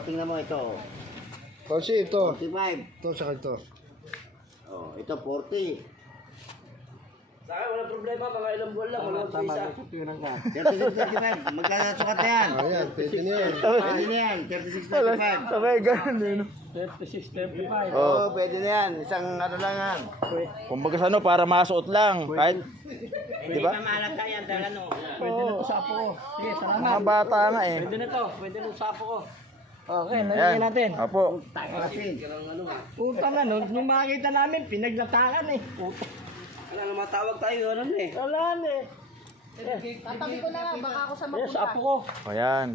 tingnan mo ito. Kasi ito. 45. Ito, saka ito. Oh, ito 40. Sa akin, walang problema. Mga ilang buwan lang. Walang isa. 36, 35. Magkano sukat na yan? Ayan, pwede na yan. Pwede na yan. 36, 35. Sabay, ganun din. 36, 35. Oo, pwede na yan. Isang ano lang yan. Kumbaga sa ano, para masuot lang. Kahit, Di ba? Mamalata yan, ano. Pwede na to sa apo ko. Sige, salamat. mga bata nga eh. Pwede na to. Pwede na sa apo ko. Okay, Ayan. lalagyan natin. Apo. Puta na, nung makita namin, pinaglatakan eh. Puta. Ano, matawag tayo, ano eh. Wala na eh. Tatabi ko na nga, baka ako sa Yes, mapunta. apo ko. Ayan.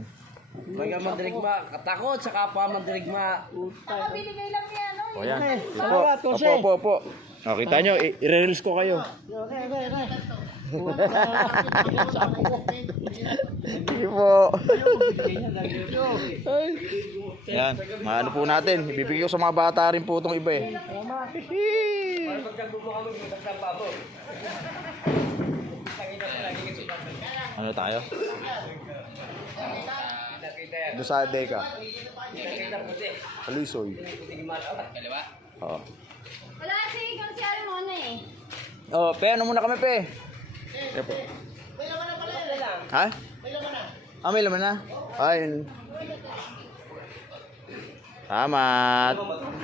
Mga mandirigma, katakot sa kapwa mandirigma. Saka binigay lang niya, no? O yan. Okay, Opo, salamat, opo, Jose. opo, opo. O, kita nyo, i-reels ko kayo. Okay. Sa apo ko. Sige po. Ayan, maano po natin. Ibibigay ko sa mga bata rin po itong iba eh. Ano tayo? Doon sa Deka. Alusoy. Oo. Wala si Gonzalo Mona eh. Oh, pe, ano muna kami, pe? Pe po. Ha? May laman na? Ay. Salamat.